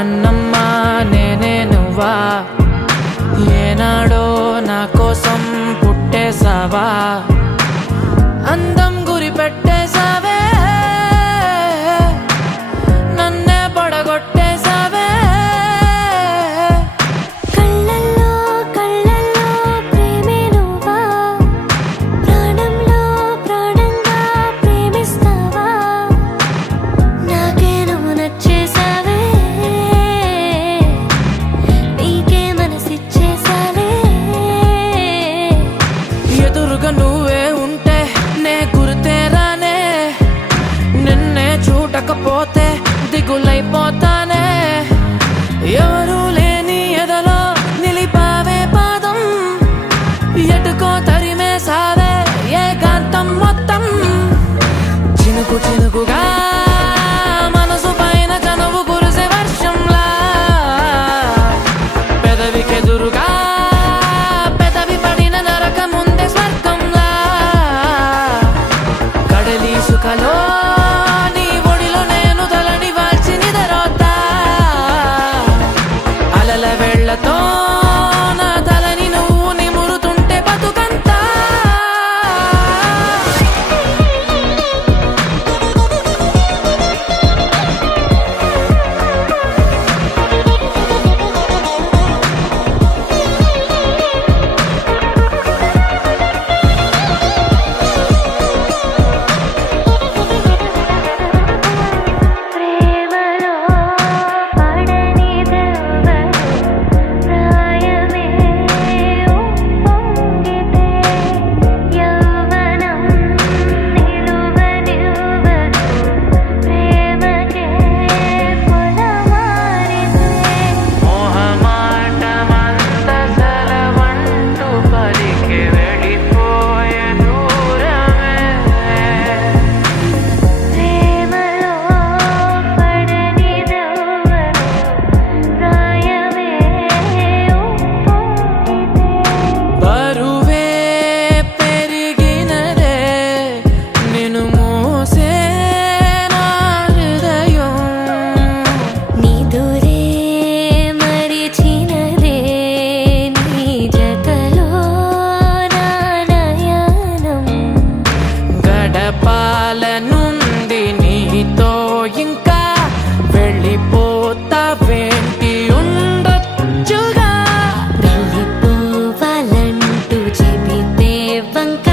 కన్నమ్మా నేనే నువ్వా, ఏనాడో నా కోసం పుట్టేసావా, అందం గురి పెట్టేసావే, నన్నే పడగొట్టేసావే. కళ్ళల్లో కళ్ళల్లో ప్రేమే నువ్వా, ప్రాణంలో ప్రాణంగా ప్రేమిస్తావా, నాకే నువ్వు నచ్చేసావే, నీకే మనసిచ్చేసాలే. ఎదురుగా నువ్వే ఉంటే నే గుర్తేరానే, నిన్నే చూడకపోతే దిగులైపోతానే. ఎవరు లేని ఎదలో నిలిపావే పాదం, ఎటుకో తరిమేసావే ఏకాంతం మొత్తం. చినుకు చినుకుగా మనసు పైన కనువు కురిసే వర్షంలా, పెదవికెదురుగా పెదవి పడిన నరక ముందే స్వర్గంలా. కడలి సుఖలో నీ ఒడిలో నేను తలని వాల్చి నిదరోతా, అలల వేళ్లతో నా తలని నువ్వు నిమురుతుంటే బతుకంతా. ప్రేమలో పడనిదెవరు, ప్రాయమే ఉప్పొంగితే, యవ్వనం నిలువనివ్వదు, ప్రేమకే పొలమారితే. మోహమాటమంత సెలవంటూ పలికి వెళ్ళిపోయే దూరమే. ప్రేమలో పడనిదెవరు, ప్రాయమే ఉప్పొంగితే. బరువే పెరిగినదే నిన్ను మోసే నా హృదయం, నిదురే మరిచినదే నీ జతలో నా నయనం. గడపాలనుంది నీతో ఇంకా, వెళ్ళిపోతావేంటి ఉండొచ్చుగా. వెళ్ళిపోవాలంటూ చెబితే వంక,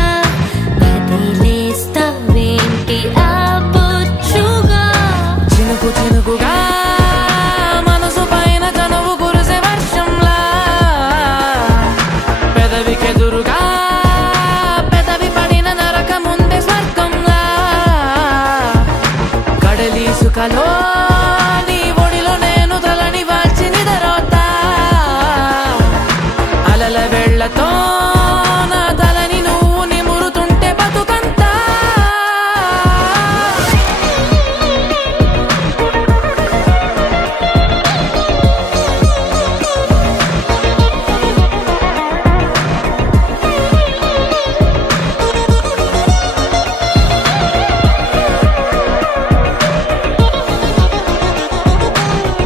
వదిలేస్తావేంటి ఆ బొచ్చుగా. చినుకు చినుకుగా మనసు పైన కనువు కురిసే వర్షంలా, పెదవికెదురుగా పెదవి పడిన నరక ముందే స్వర్గంలా. కడలి సుఖలో నీ ఒడిలో నేను తలని వాల్చి నిదరోతా, అలల వేళ్లతో నా తలని నువ్వు నిమురుతుంటే బతుకంతా.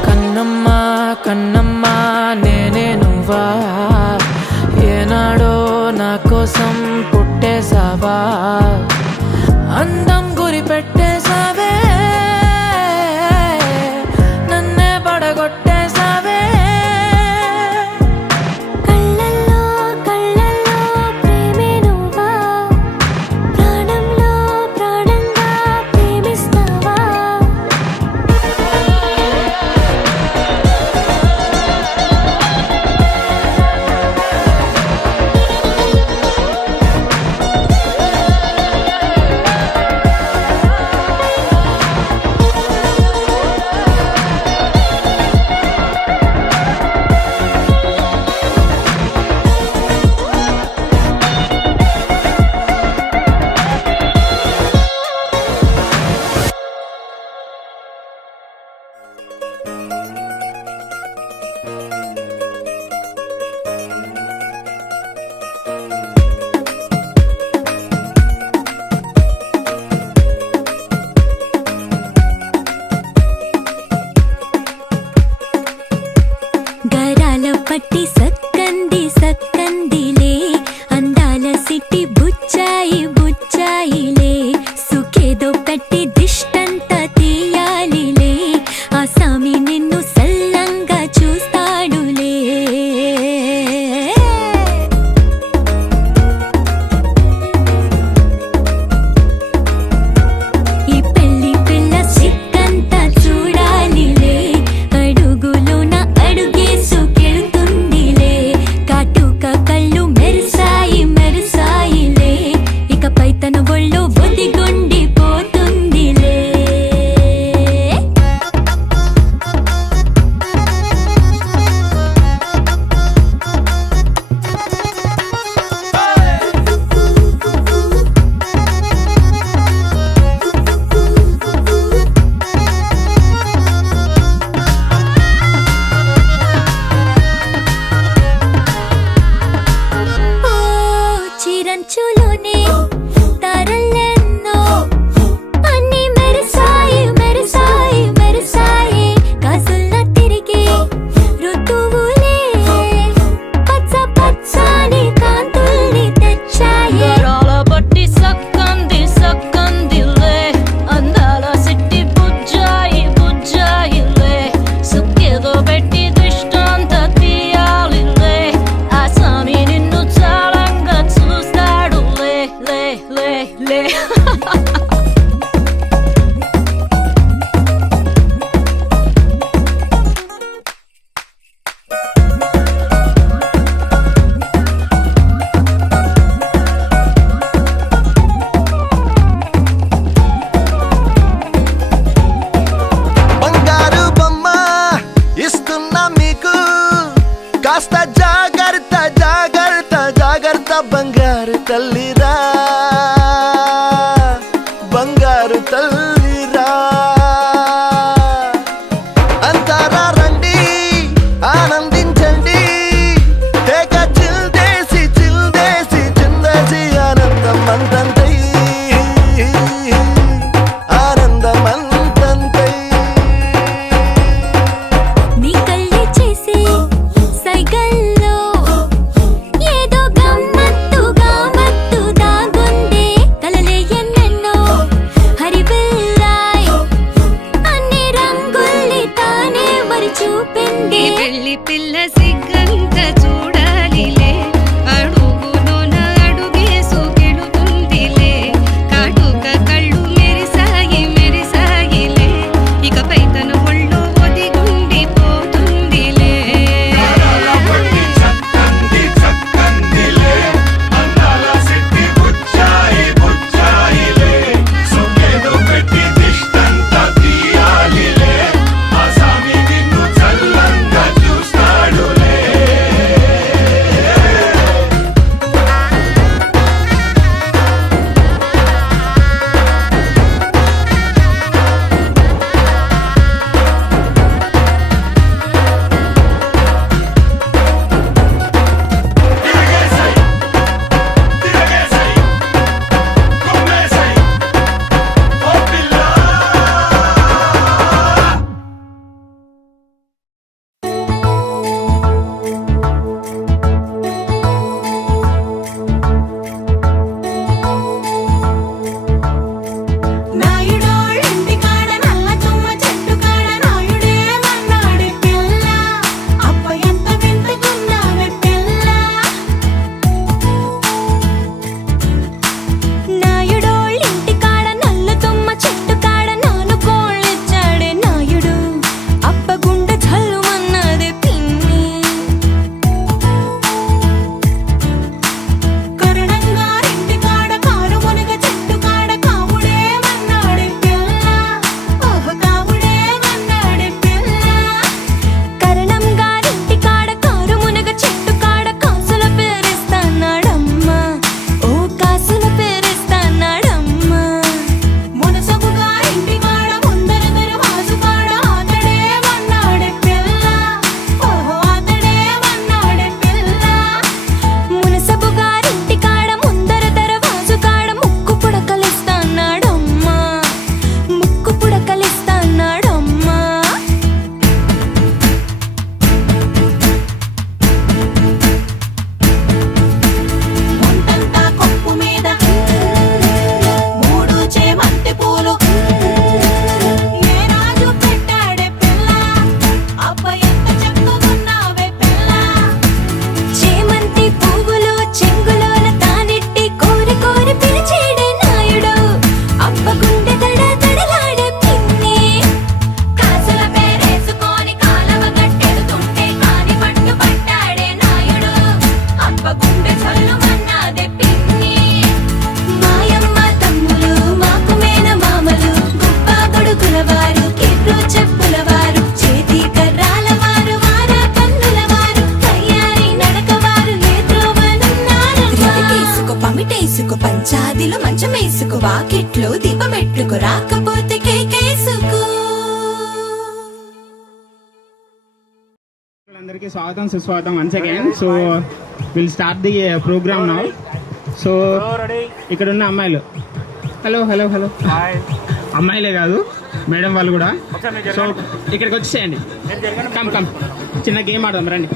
కన్నమ్మా కన్నమ్మా నేనే నువ్వా, ఏనాడో నా కోసం పుట్టేసావా, అందం గురి పెట్టేసావే, నన్నే పడగొట్టేసావే. కళ్ళల్లో కళ్ళల్లో ప్రేమే నువ్వా, ప్రాణంలో ప్రాణంగా ప్రేమిస్తావా, పట్టి సక్కంది సక్కందిలే అందాల సిట్టి బుచ్చాయి బుచ్చాయిలే సుఖేదో పెట్టి దిష్టంతా తీయాలిలే ఆ సామి నిన్ను సల్లంగా చూస్తాడులే ఈ పెళ్లి పిల్ల సిక్కంతా చూడాలిలే అడుగులోన అడుగేసుకెళ్తుందిలే కాటుక కళ్ళు మెరిసాయి మెరిసాయిలే ఇకపై తన ఒళ్ళో ఒదిగొండిపోతుందిలే ఓ చిరంచులోనే తారలెన్నో అన్నీ మెరిసాయి మెరిసాయి మెరిసాయి కాసుల్లా తిరిగి ఋతువులే పచ్చ పచ్చని కాంతుల్ని తెచ్చాయి గరాల బట్టి సక్కంది సక్కందిలే అందాల సిట్టి బుజ్జాయి బుజ్జాయిలే సుక్కేదో పెట్టి దిష్టంత తీయాలిలే ఆ సామి నిన్ను చాలంగా చూస్తాడు లే లే లే లే బంగారు బొమ్మ ఇస్తున్నా మీకు కాస్త జాగ్రత్త జాగ్రత్త జాగ్రత్త బంగారు తల్లిరా బంగారు తల్లిరా అంతారా రండి ఆనందించండి తేక చిల్దేసి చిల్దేసి చిందేసి ఆనందం అంతంతై ఆనందం అంతంతై నీ కళ్ళే చేసే సైగల్లో ఏదో గమ్మత్తుగా మత్తు దాగుందే కలలే ఎన్నెన్నో హరిబిల్లాయ్ అన్ని రంగుల్ని తానే మరి చూపింది పెళ్లి పిల్ల సిగ్గంత చూడాలిలే అడుగులోన అడుగేసుకెళుతుందిలే కాటుక కళ్ళు మెరిసాయి మెరిసాయిలే ఇకపై తన ఒళ్ళో ఒదిగుండిపోతుందిలే చక్కంది చక్కందిలే అందాల సిట్టి బుచ్చాయి బుచ్చాయిలే సుఖేదో పెట్టి దిష్టంత తీయాలిలే ఆ సామి నిన్ను చల్లంగా చూస్తాడులే వాకిట్లో దీపమెట్టుకు రాకపోతే కేకేసుకో. అందరికీ స్వాగతం సుస్వాగతం once again. So will start the program now. So ఇక్కడ ఉన్న అమ్మాయిలు, హలో హలో హలో, అమ్మాయిలే కాదు మేడం వాళ్ళు కూడా. సో ఇక్కడికి వచ్చేయండి, కమ్ కమ్, చిన్న గేమ్ ఆడదాం రండి.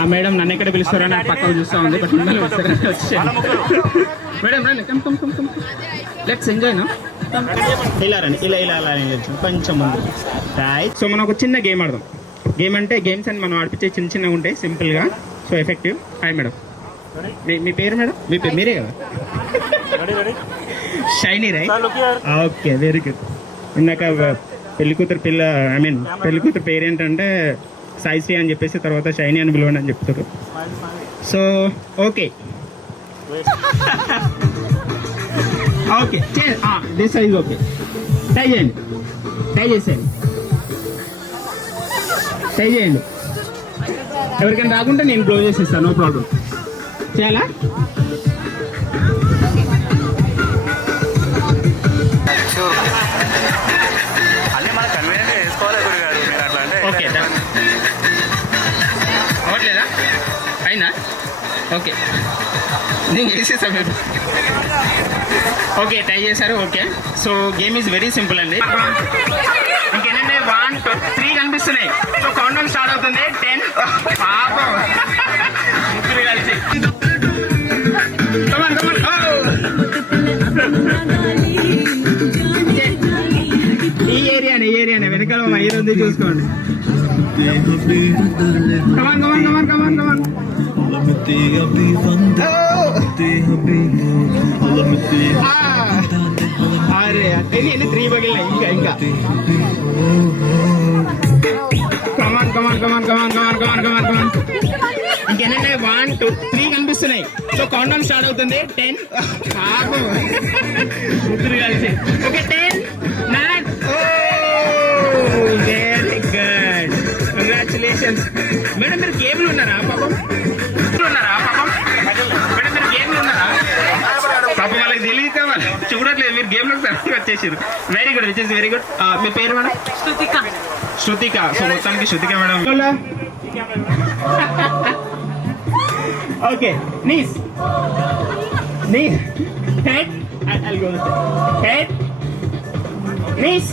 ఆ మేడం నన్ను ఎక్కడ పిలుస్తారని నాకు పక్కకు చూస్తూ ఉంది, బట్ మిమ్మల్ని వచ్చేయండి మేడం రండి, come come come come, let's enjoy నా. ఇలా రండి, ఇలా ఇలా అలా కొంచెం ముందు రైట్. సో మనం ఒక చిన్న గేమ్ ఆడదాం. గేమ్ అంటే గేమ్స్ అని మనం ఆడిపించే చిన్న చిన్నగా ఉంటాయి, సింపుల్గా, సో ఎఫెక్టివ్. హాయ్ మేడం, మీ పేరు మేడం? మీ పేరు మీరే కదా? Shiny right, okay very good. ఇందాక పెళ్లి కూతురు పేరు ఏంటంటే సాయిశ్రీ అని చెప్పేసి తర్వాత షైనీ అని పిలవండి అని చెప్తారు. So okay okay this size okay. Try చేయండి, ట్రై చేయండి. ఎవరికైనా రాకుంటే నేను క్లోజ్ చేసి ఇస్తాను, నో ప్రాబ్లం. చేయాలా? ఓకే అవ్వట్లేదా? అయినా ఓకే, నేను చేసేసా మీరు. ఓకే ట్రై చేశారు, okay. So game is very simple అండి. ఇంకేంటంటే 1 2 3 కనిపిస్తున్నాయి. సో కౌంట్ డౌన్ స్టార్ట్ అవుతుంది. 10 పాపం ముగ్గురు కలిసి ఈ ఏరియానే వెనకాల మా హీరో ఉంది, చూసుకోండి. కమాన్ కమాన్ కమాన్ కమాన్ కమాన్. అరే ఎన్ని 3 పగిలినాయి ఇంకా. కమాన్ కమాన్ కమాన్ కమాన్ కమాన్ కమాన్ కమాన్ కమాన్. ఇంకేంటంటే 1 2 3 కనిపిస్తున్నాయి. సో కౌంట్ డౌన్ స్టార్ట్ అవుతుంది. 10 ముగ్గురు కలిసి okay. 10 9 very good, congratulations. Madam మీరు గేమ్లు ఉన్నారా పాపం? మేడం మీరు గేమ్లు ఉన్నారా పాపం? వాళ్ళకి తెలియదు కదా, చూడట్లేదు. మీరు గేమ్లో వచ్చేసారు. Very good, which is very good. మీ పేరు మేడం? శృతిక. సో మొత్తానికి Shruthika madam. Okay knees head, I'll go with it. Head, knees,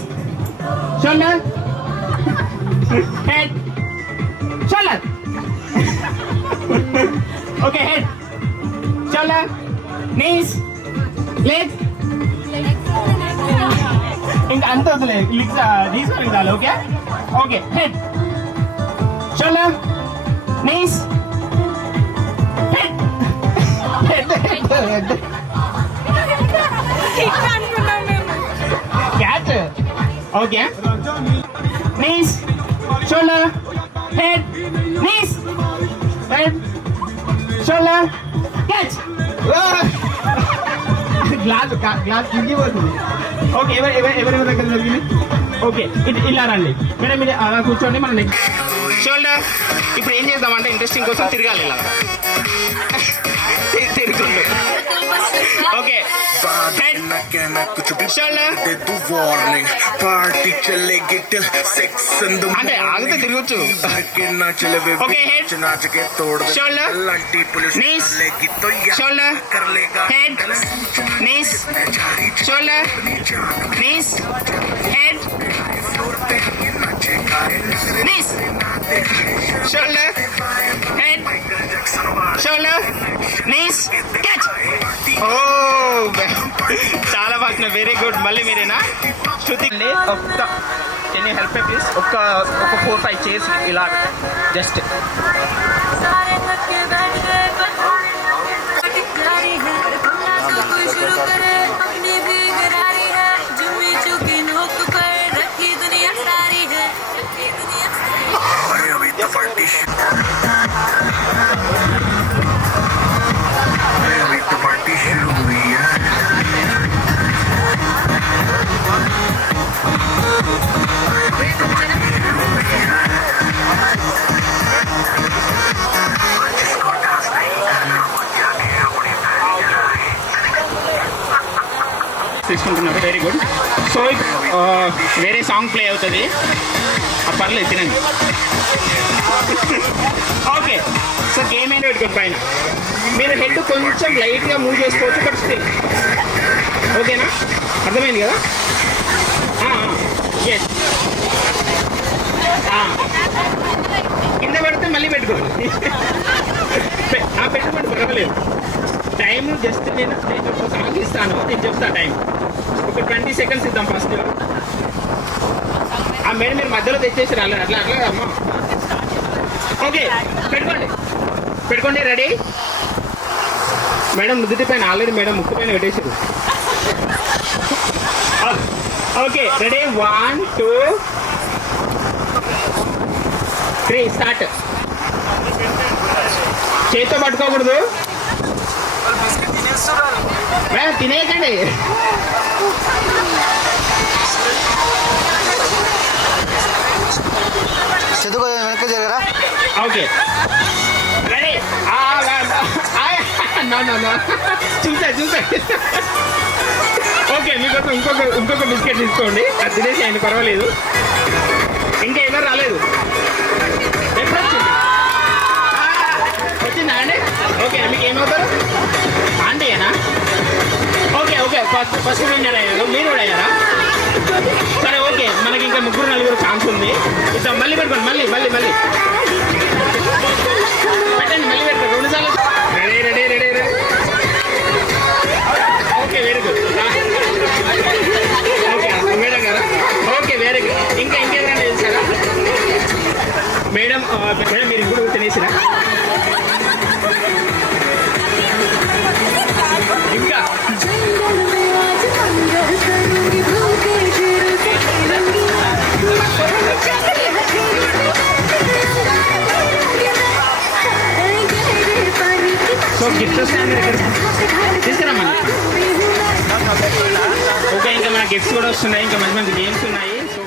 shoulder, head, shoulder. Okay, head, shoulder, knees, leg. ఇంకా అంత వదిలేదు, తీసుకొని చాలు. Okay okay, head, shoulder, knees, head, catch. Okay, knees, shoulder, head, knees, head, shoulder, catch. Glass తిరిగిపోతుంది. Okay, ఎవరి దగ్గర జరిగింది? Okay, ఇలా రండి మేడం, మీరు అలా కూర్చోండి. మనం నెక్స్ట్ షోల్డర్. ఇప్పుడు ఏం చేద్దామంటే ఇంట్రెస్టింగ్ కోసం తిరగాలి ఇలా తిరుగుతుండు. ఓకే, హెడ్, షోల్డర్, అంటే ఆగితే తిరగచ్చు. Okay, head, shoulder, knees, shoulder, head, knees, shoulder, knees, head, knees, shoulder, head, shoulder, knees, catch. ఓ చాలా బాగా, వెరీ గుడ్. మళ్ళీ మీరేనా? శృతి ఒక్క can you help me please? ఒక 4-5 చైర్స్ ఇలా జస్ట్. తీసుకుంటున్నారు. Very good. సో వేరే సాంగ్ ప్లే అవుతుంది, పర్లేదు తినండి. ఓకే, సో గేమ్ ఏంటో పెట్టుకోండి పైన. మీరు హెడ్ కొంచెం లైట్గా మూవ్ చేసుకోవచ్చు, బట్ స్టిల్ ఓకేనా? అర్థమైంది కదా? ఎస్, కింద పెడితే మళ్ళీ పెట్టుకోండి. పెట్టుకోండి, పర్వాలేదు. టైం జస్ట్ నేను ఒక సాంగ్ ఇస్తాను, నేను చెప్తాను టైం. ఒక 20 seconds ఇద్దాం ఫస్ట్. ఆ మేడం మీరు మధ్యలో తెచ్చేసి రాలేదు, అట్లా అట్లా అమ్మా. ఓకే, పెట్టుకోండి. రెడీ? మేడం నుదుటి పైన ఆల్రెడీ మేడం ముక్కు పైన పెట్టేసారు. Okay, ready? 1 2 3 స్టార్ట్. చేతితో పట్టుకోకూడదు మేడం, తినేయకండి. Okay, ready? చూసా. ఓకే, మీకోసం ఇంకొక బిస్కెట్ తీసుకోండి, అది తినేసేయండి, పర్వాలేదు. ఇంకా ఎవరు రాలేదు? ఎప్పుడు వచ్చిందా అండి? ఓకే, మీకు ఏమవుతారు? ఆంటీయేనా? ఓకే, ఫస్ట్ విన్నర్ అయ్యారు, మీరు కూడా అయ్యారా? సరే, ఓకే, మనకి ఇంకా 3-4 ఛాన్స్ ఉంది. ఇద్దాం, మళ్ళీ పెట్టుకోండి, మళ్ళీ పెట్టండి, మళ్ళీ పెట్టుకోండి 2 సార్లు. Ready? Okay, very good. Okay, madam గారా? Okay, very good. ఇంకా ఎవరైనా తెలుసారా? మేడం మీరు ఇప్పుడు తినేసిరా? ఇంకా సో గిఫ్ట్ స్టాండర్డ్ తీసుకురామా. ఓకే, ఇంకా మన గిఫ్ట్స్ కూడా వస్తున్నాయి, ఇంకా మంచి గేమ్స్ ఉన్నాయి. సో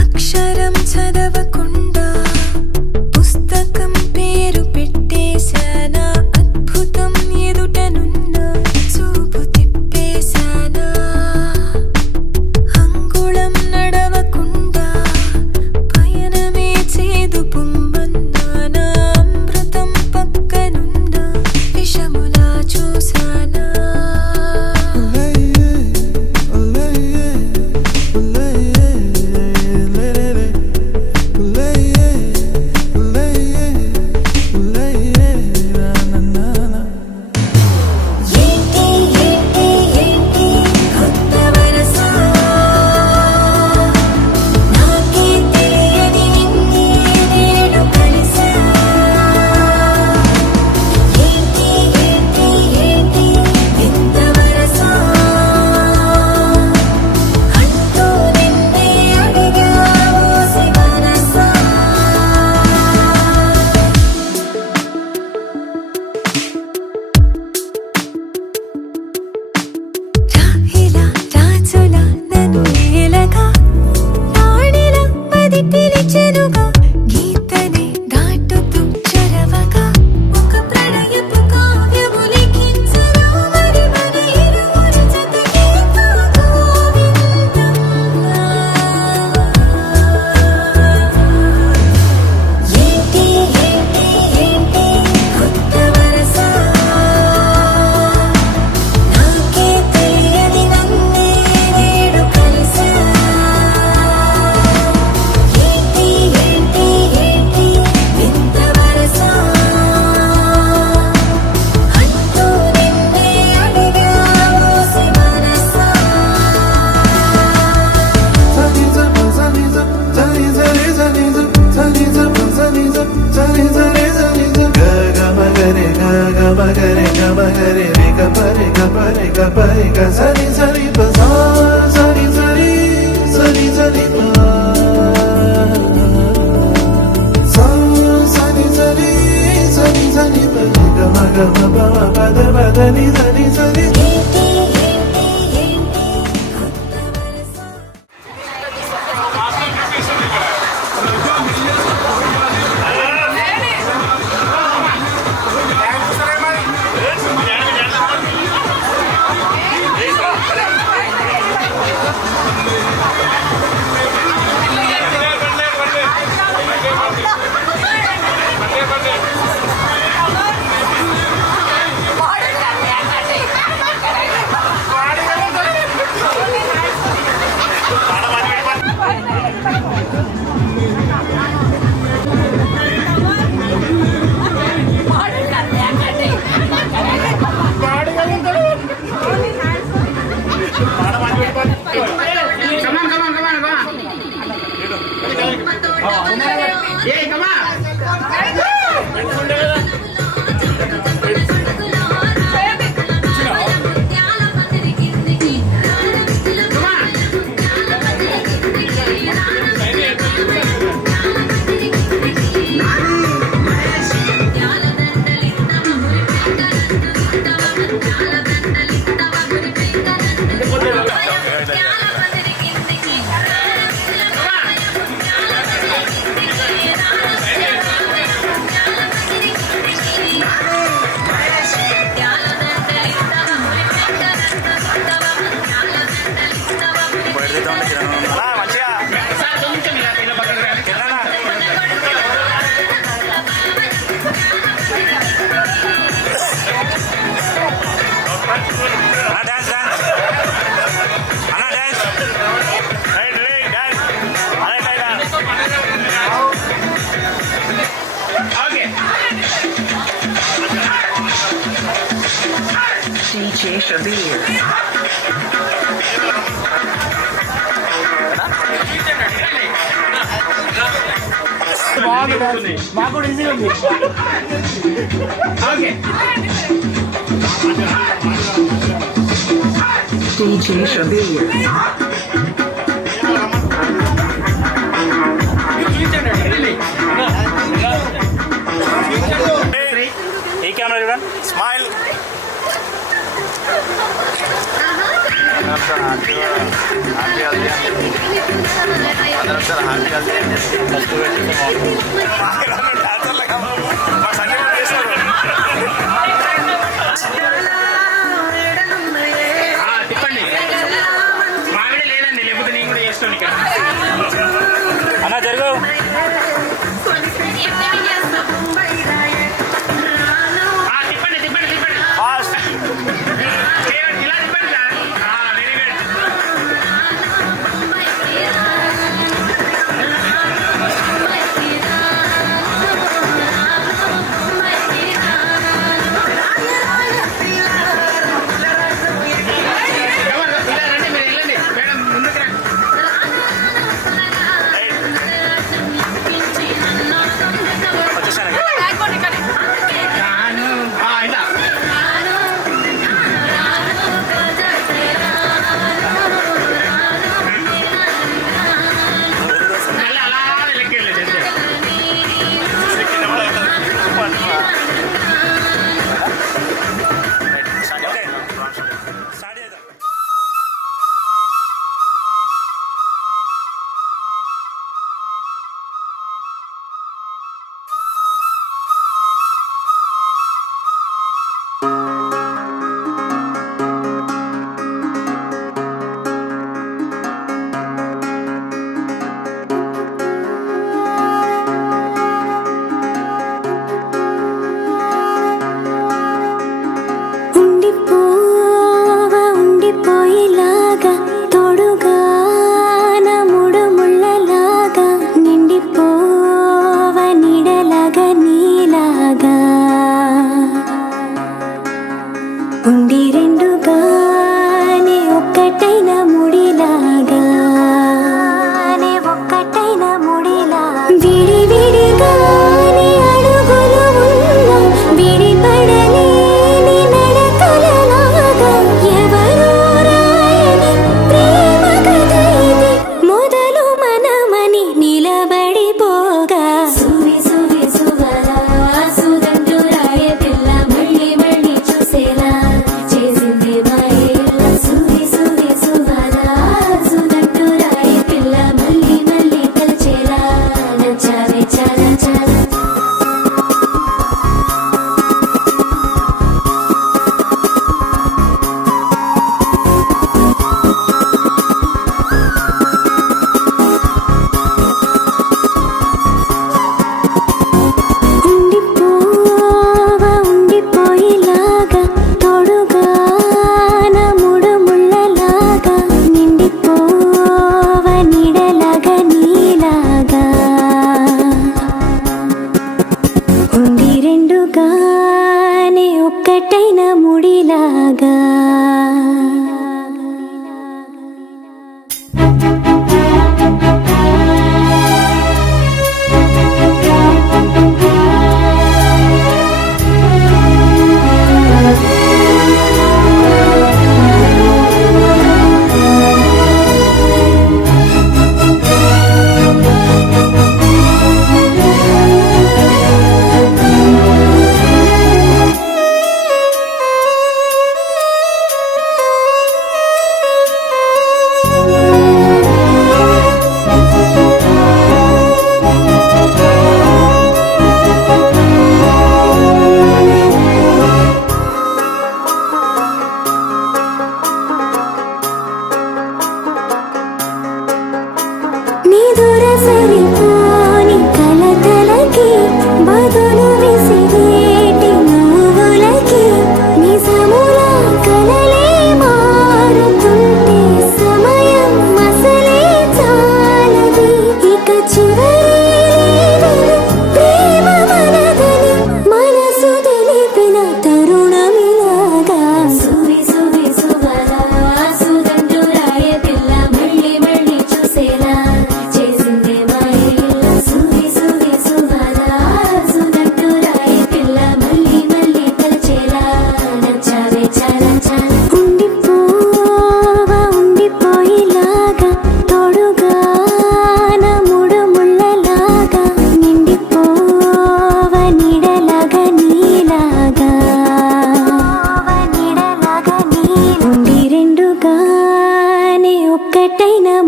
అక్షరం చదవకుండా పుస్తకం పేరు పెట్టేశానా, అద్భుతం ఎదుటనున్న చూపు DJ Shabir. మాకు కూడా ఈజీగా ఉంది. Okay DJ Shabir. ఈ కెమెరా చూడండి, స్మైల్. తిప్పండి. మామిడి లేదండి, లేకపోతే నేను కూడా చేస్తాను ఇక్కడ. అన్న జరుగు. తిప్పండి తిప్పండి తిప్పండి. ఫాస్ట్. ఇలా తిప్పండి సార్. Very good. ఇలా రండి, మీరు వెళ్ళండి మేడం, ముందుకు రండి.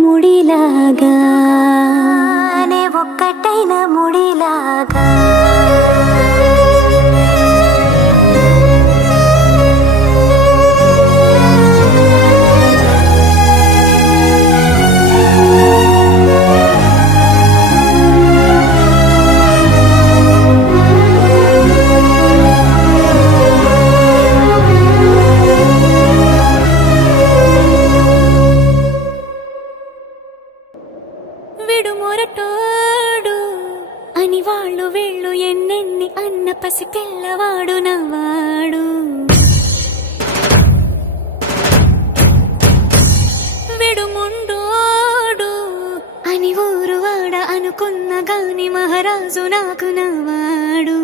ముడిలాగా నే ఒక్కటైన ముడిలాగా విడుమొరటోడు అని వాళ్ళు వీళ్ళు ఎన్నెన్ని అన్న పసి పిల్లవాడు నవ్వాడు విడుముండోడు అని ఊరు వాడ అనుకున్న గాని మహారాజు నాకు నవ్వాడు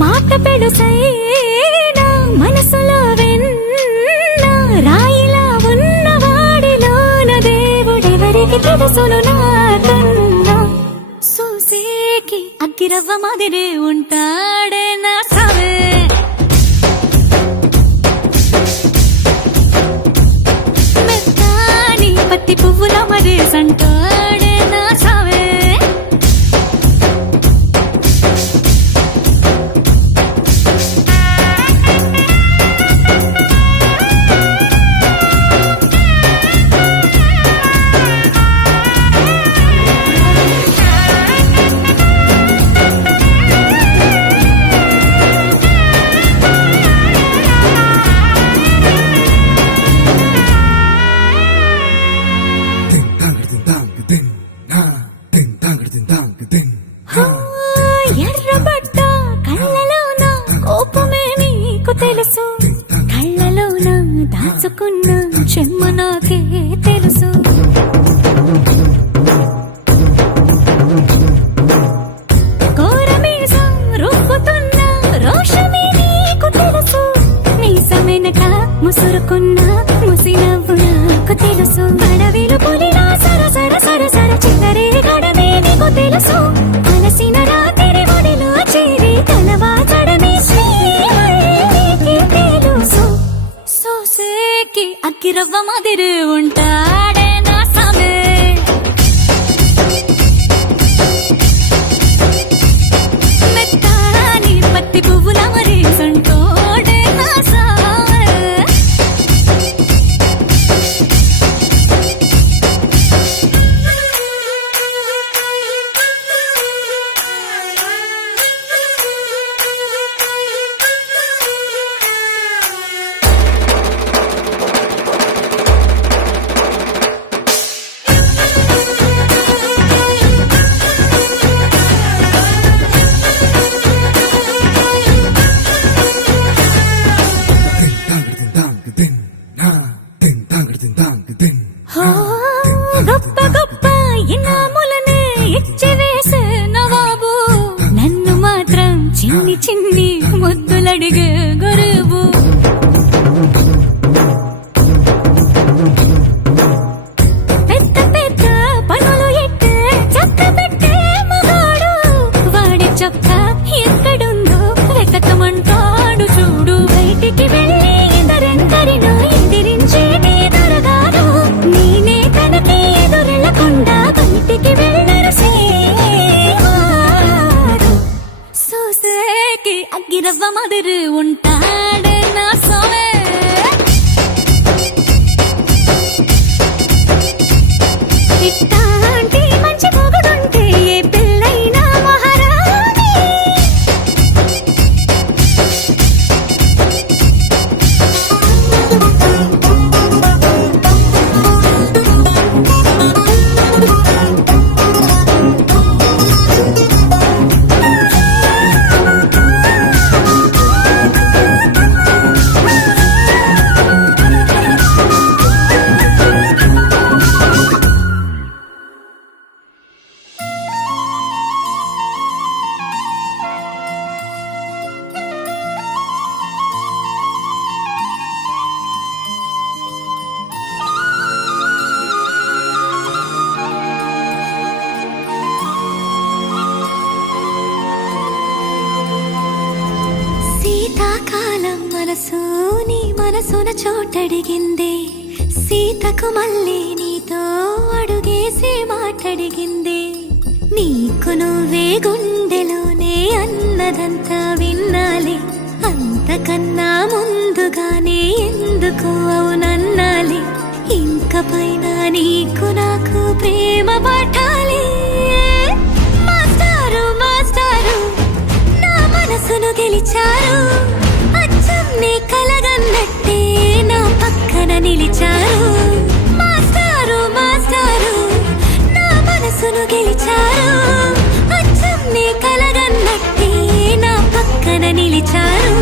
మాట పెడుసైనా మనసులో రాయిలా ఉన్నవాడిలోన దేవుడెవరికి తెలుసును నాకన్నా సూసేకి అగ్గిరవ్వ మాదిరే ఉంటాడే నా సావే మెత్తాని పత్తి పువ్వుల మరేసంటాడే నా సావే ఎర్రబడ్డ కళ్ళలోన కోపమే నీకు తెలుసు కళ్ళలోన దాచుకున్న చెమ్మ నాకే తెలుసు కోరమీసం రుబ్బుతున్న రోషమే నీకు తెలుసు మీసమెనక ముసురుకున్న ముసినవ్వు నాకు తెలుసు అడవిలు పులిలా సరసర సరసర చివరే గడమే నీకు తెలుసు అలసిన రాత్రి ఒడిలో చేరి తలవాచడమే శ్రీకి తెలుసు సోసేకి అగ్గిరవ్వ మాదిరి ఉంటాడే నా సామే మెత్తాని పత్తి పువ్వుల మరేసంటోడే నా సామే మనసున చోటడిగిందే సీతకు మళ్ళీ నీతో అడుగేసి మాటడిగిందే నీకు నువ్వే గుండెలోనే అన్నదంతా విన్నాలే అంతకన్నా ముందుగానే ఎందుకు అవునన్నాలే ఇంక పైన నీకు నాకు ప్రేమ పాఠాలే మాస్టారు మాస్టారు నా మనసును గెలిచారు అచ్చం నీ కలగన్నట్టే నా పక్కన నిలిచారు మాస్టారు మాస్టారు నా మనసును గెలిచారు అచ్చం నీ కలగన్నట్టే నా పక్కన నిలిచారు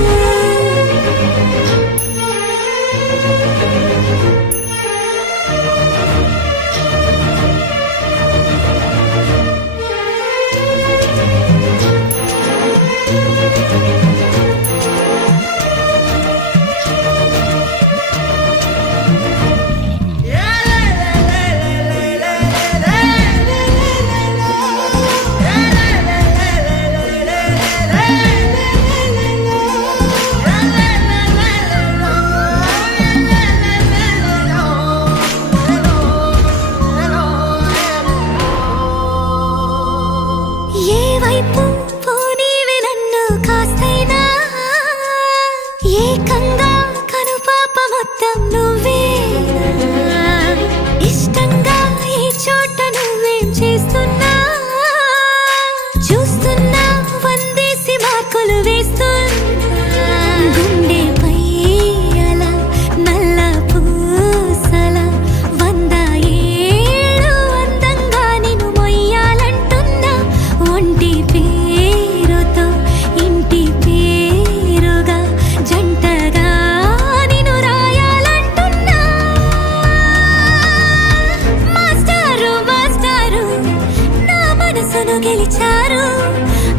గెలిచారు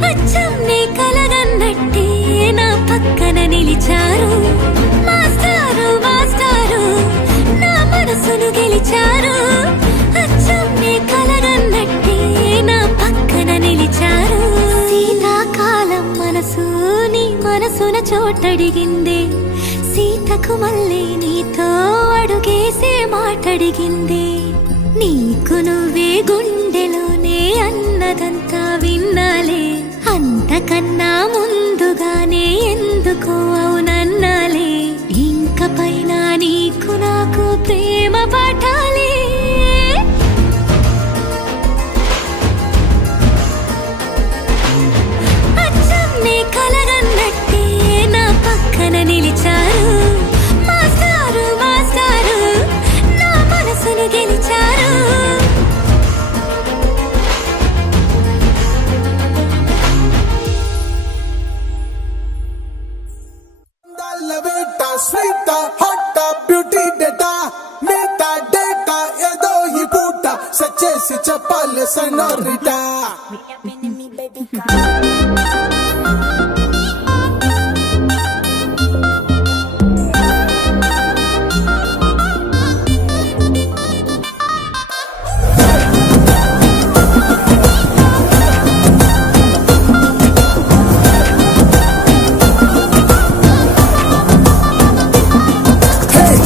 అచ్చం నీ కలగన్నట్టే నా పక్కన నిలిచారు మాస్టారు మాస్టారు నా మనసును గెలిచారు అచ్చం నీ కలగన్నట్టే నా పక్కన నిలిచారు శీతాకాలం మనసు నీ మనసున చోటడిగిందే సీతకు మళ్ళీ నీతో అడుగేసే మాటడిగిందే నీకు నువ్వే గుండెలోనే అన్నదంతా విన్నాలే అంతకన్నా ముందుగానే ఎందుకు అవునన్నాలే ఇంక పైన నీకు నాకు ప్రేమ పాఠాలే అచ్చం నీ కలగన్నట్టే నా పక్కన నిలిచారు మాస్టారు మాస్టారు నా మనసును గెలిచారు స్వీట్ హాట్ బ్యూటీ డేటా మిగతా డేటా ఏదో ఈ పూట సెట్ చేసి చెప్పాలి సన్నోరిటా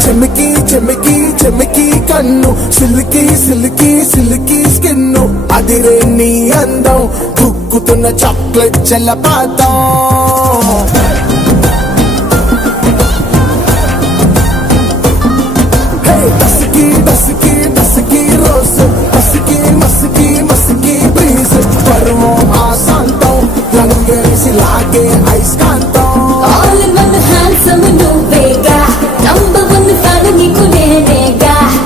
చెమికి చెమికి చెమికి కన్ను సిల్కి సిల్కి సిల్కి స్కిన్ను అదిరే నీ అందం కుక్కుతున్న చాక్లెట్ జలపాతం డస్కి డస్కి డస్కి రోజు మస్కి మస్కి మస్కి బ్రీజ్ పర్వం ఆశాంతం రంగేసి లాగే ఐస్కాంతం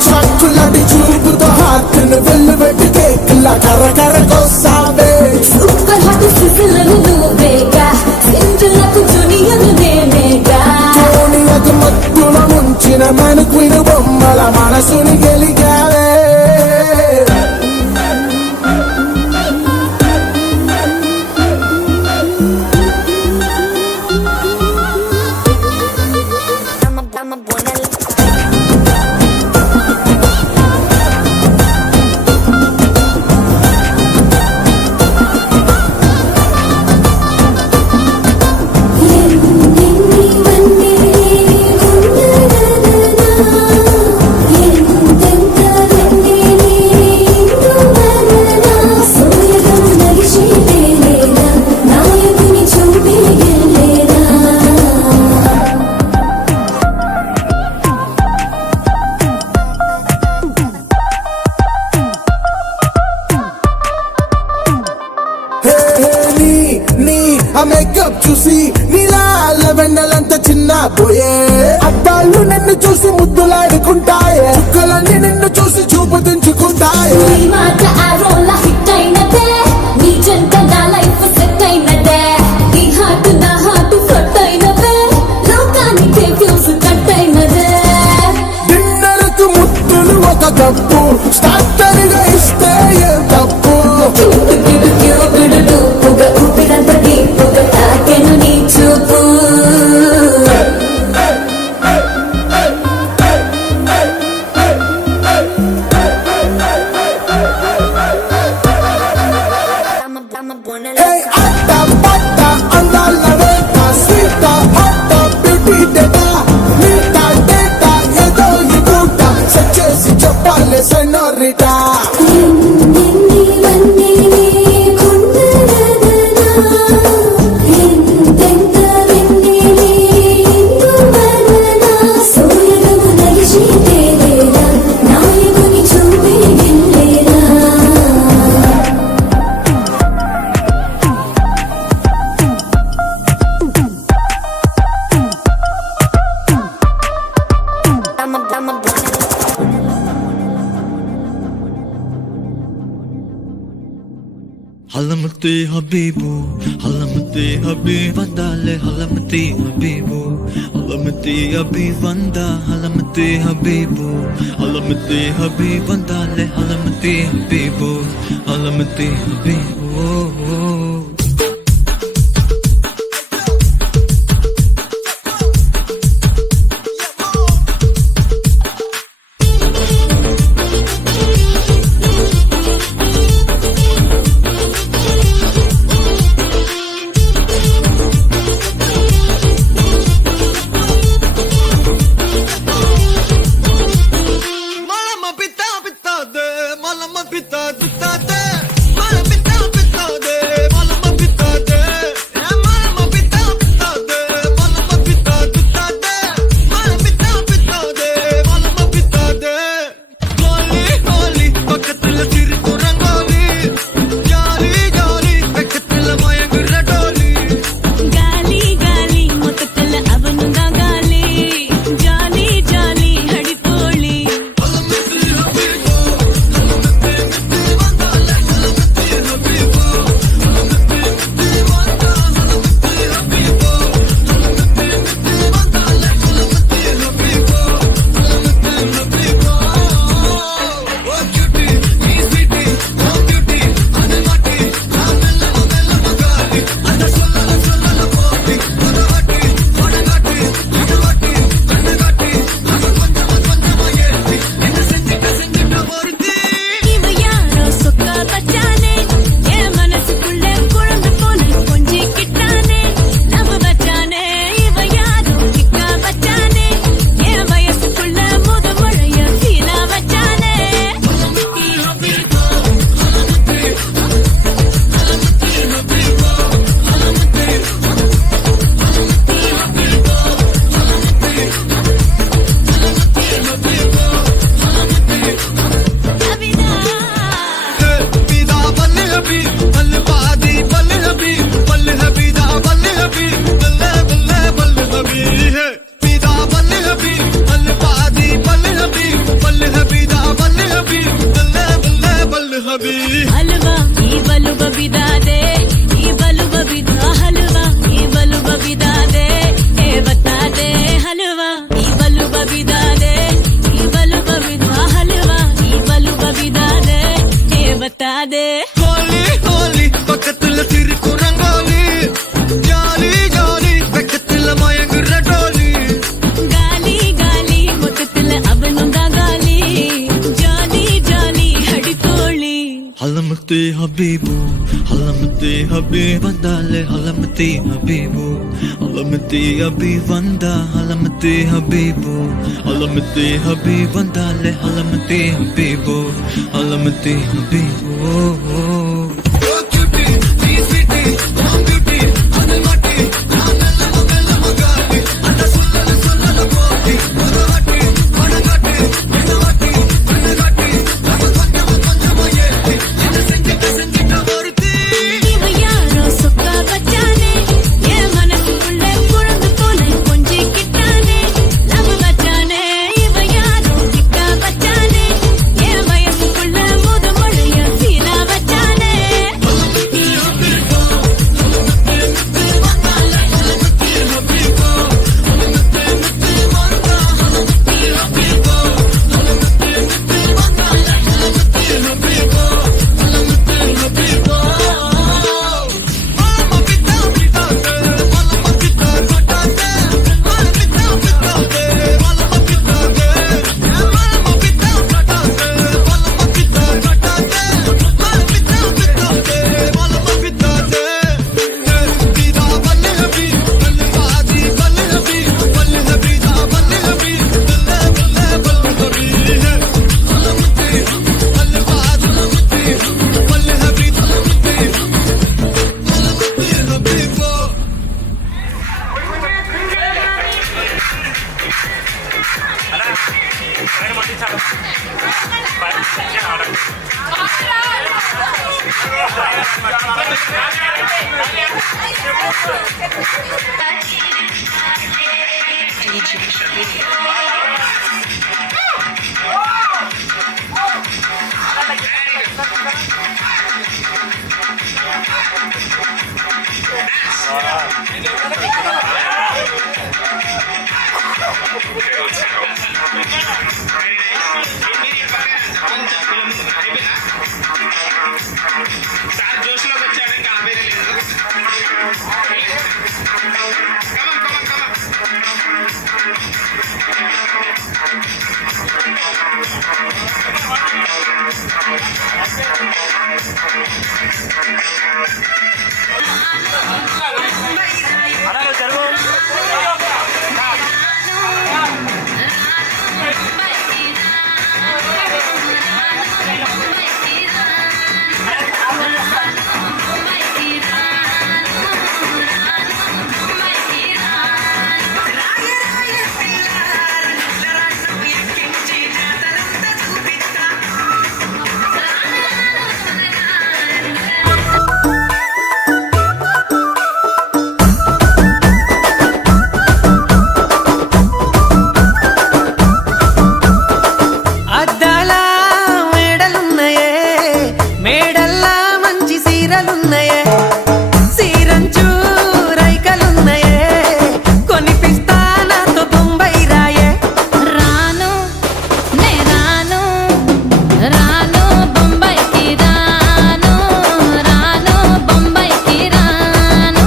చక్కులటి చూపుతో హార్ట్ను వెల్లుబెట్టి కేక్లా కర్ర కర్ర కోసావే సూపర్ హాట్ సిసిలను నువ్వేగా సింజులకు జూనియర్ నేనేగా జూనియర్ మత్తుల ముంచిన మనకును బొమ్మల మనసుని గెలిగావే పోయే అద్దాలు నిన్ను చూసి ముద్దులాడుకుంటాయే చుక్కలన్నీ నిన్ను చూసి చూపు దించుకుంటాయే నీ మాట ఆరోలా హిట్ అయినదే నీ జంట నా లైఫ్ సెట్ అయినదే నీ హార్ట్ నా హార్ట్ ఫ్లట్ అయినదే లోకానికి ఫ్యూజ్ కట్ అయినదే డిన్నర్కు ముద్దులు ఒక కప్పు స్టార్టర్గా ఇస్తే ఏం తప్పు ఊపిరంత డీపుగా తాకెను నీ చూపు హే అట్ట పట్ట అందాల వేట స్వీట హాట్ బ్యూటీ డేటా నీటా డేటా ఏదో ఈ పూట సెట్ చేసి చెప్పాలి senorita Halamati Habibu, Halamati Habibandale, Halamati Habibu, Halamati Habibanda, Halamati Habibu, Halamati Habibandale, Halamati Habibu, Halamati Habibu. Halamati Habibu, Halamati Habibandale, Halamati Habibu, Halamati Habibanda, Halamati Habibu, Halamati Habibandale, Halamati Habibu, Halamati Habibu. பச்சானே என் மனசுக்குள்ள குழந்து போல கொஞ்சி கிட்ட అన్నా ఆయన పట్టించాడు ఆడ DJ Shabir. Sir జోష్లోకి వచ్చాడు ఇంకా ఆపేది లేదు. అన్నా జరుగు అద్దాల మేడలున్నాయే మేడల్లా మంచి సీరలున్నాయే సీరంచు రైకలున్నాయే కొనిపిస్తా నాతో బొంబై రాయే రాను నే రాను రాను బొంబాయికి రాను రాను బొంబాయికి రాను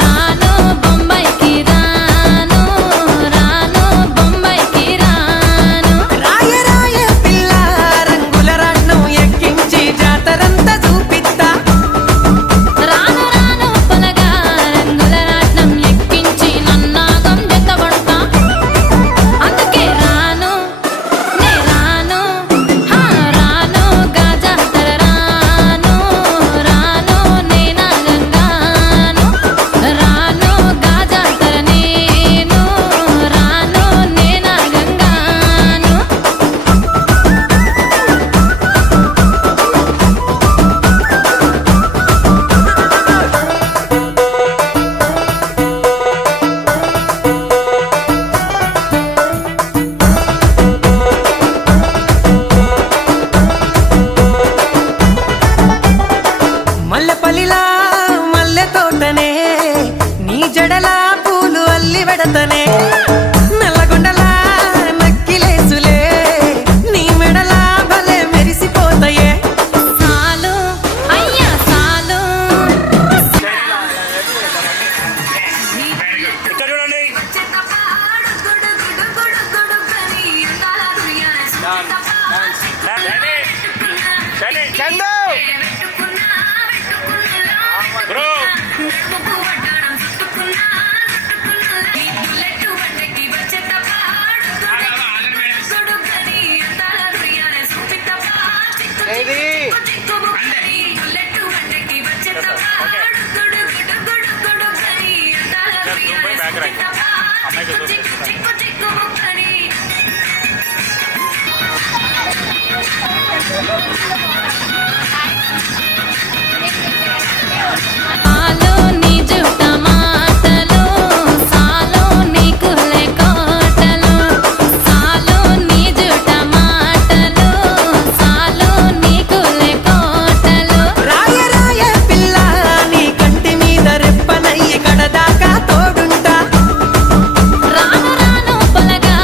రాను బొంబాయికి రాను రాను బొంబాయికి రాను రాయ రాయ పిల్ల రంగుల రాట్నం ఎక్కించి జాతరంతా చూపిస్తా రాను రాను పొలగా రంగుల రాట్నం ఎక్కించి నన్నాగం జతబడతా అందుకే రాను నే రాను హా రాను గాజాతర రాను రాను నే నాగంగాను రాను గాజాతర నేను రాను నే నాగంగాను మల్లెపల్లిలా మల్లె తోటనే నీ జడలా పూలు అల్లి వెడతనే నల్లగొండలా నక్కిలేసులే నీ మెడలా భలే మెరిసిపోతాయే సాలు అయ్యా సాలు ఇక్కడ చూడండి చందు బ్రో బ్యాక్ రైట్ అమ్మాయికి సాలు నీ జుట్ట మాటలు సాలు నీకు లేకోటలు సాలు నీ జుట్ట మాటలు సాలు నీకు లేకోటలు రాయ రాయ పిల్ల నీ కంటి మీద రెప్పనయ్యి కడదాకా తోడుంటా రాను రాను పొలగా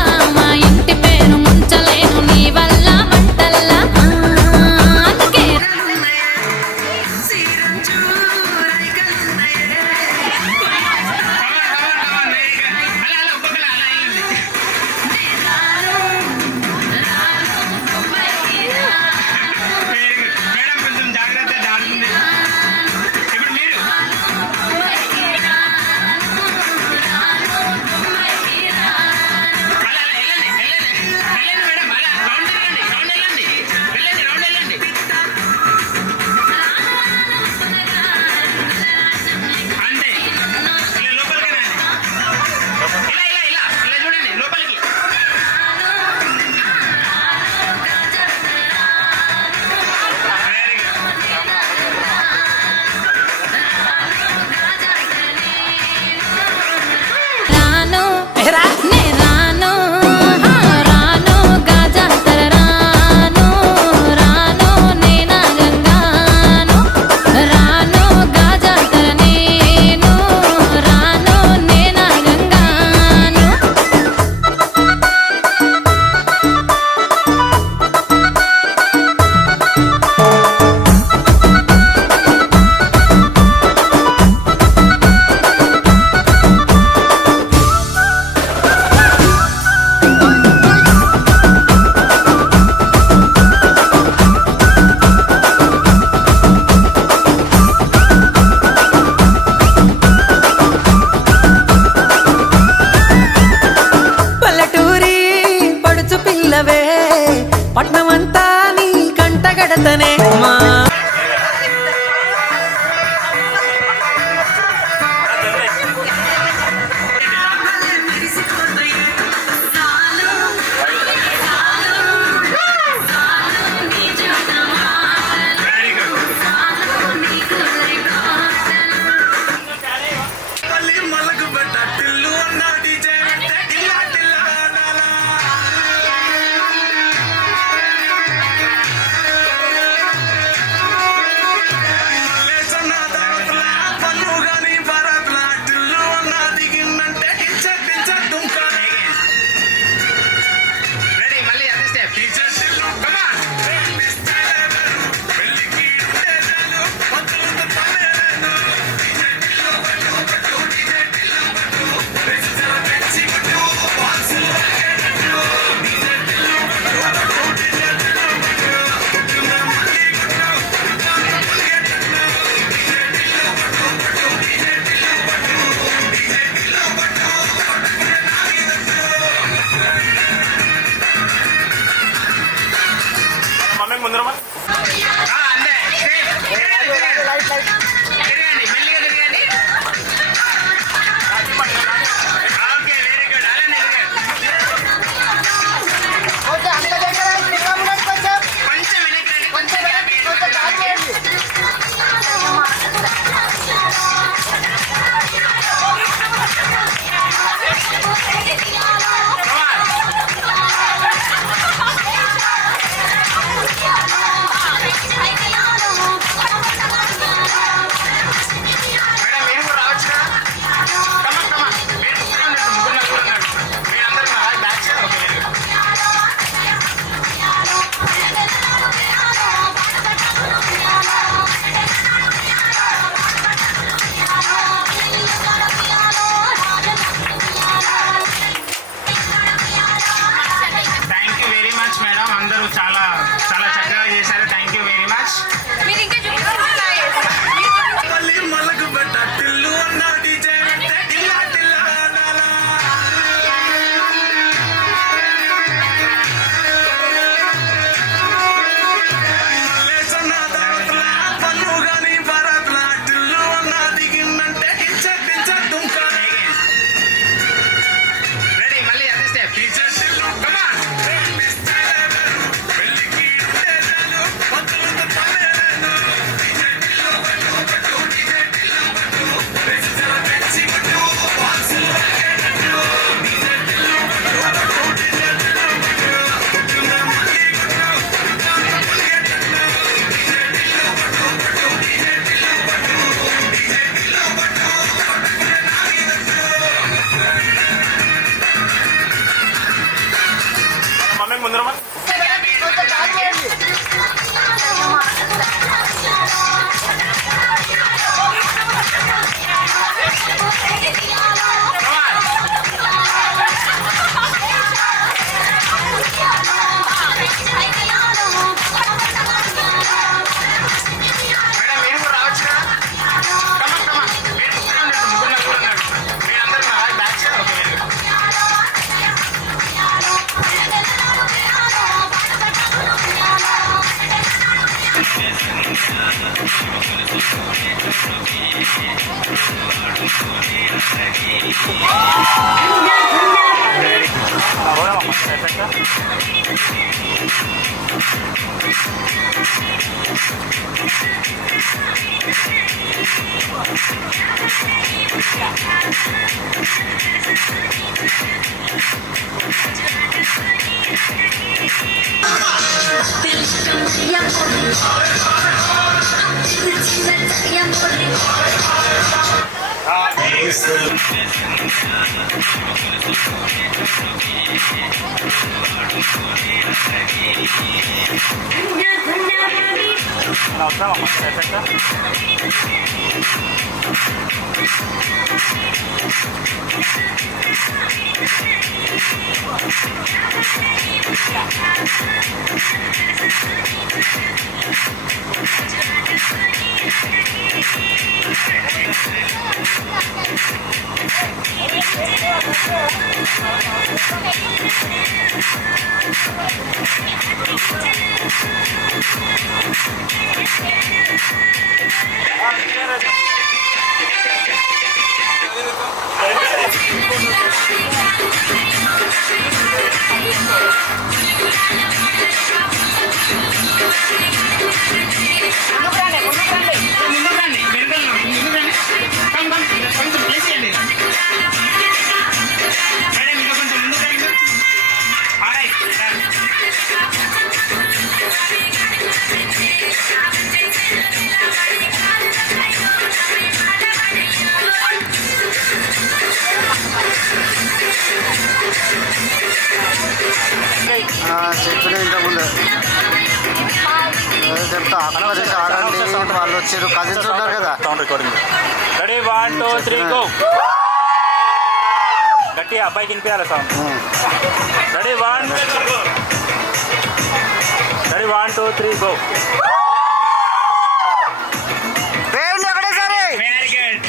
ముందర అంతే తిరగండి మెల్లిగా తిరగండి. Okay very good. అలానే కొంచెం వెనక్కి రండి, కొంచెం వెనక్కి రండి. మేడం మీరు కూడా రావచ్చుగా. Come on come on. మీరు ముగ్గురు కూడా ఉన్నారు. మీరు అందరూ batch. Okay very good. Thank you very much madam. అందరూ చాలా చాలా చక్కగా చేశారు. Thank you very much. మళ్ళీ మళ్ళకు పెట్ట టిల్లు అన్న డీజే అంటే టిల్లా టిల్లా అనాలా. మల్లేశన్న దావత్లా, పన్ను గాని భారత్లా, టిల్లు అన్న దిగిందంటే టిచ్చ టిచ్చ దుంకా. రెడీ మళ్ళీ అదే స్టెప్. టిచ్చ టిల్లు కమాన్. పెళ్ళికి ఉండేదాను పక్కన పనేదాను. మమ్మీ ముందర మేడం మీరు కూడా రావచ్చుగా. Come on come on. మీరు ముగ్గురు కూడా ఉన్నారు. మీరు అందరూ బ్యాచ్. Okay very good. చెప్పిన ఇంతకుముందు చెప్తా అక్కడ చేసి ఆడండి వాళ్ళు వచ్చారు కజిన్స్ ఉంటారు కదా. Recording ready 1 2 3 go. గట్టి అబ్బాయికి వినిపించాలి sound. Ready 1 2 3 go. Very good.